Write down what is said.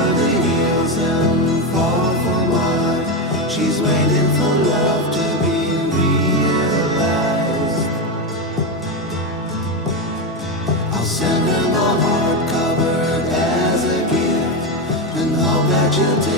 over the hills and far from mine. She's waiting for love to be realized. I'll send her my heart covered as a gift and hope that you'll take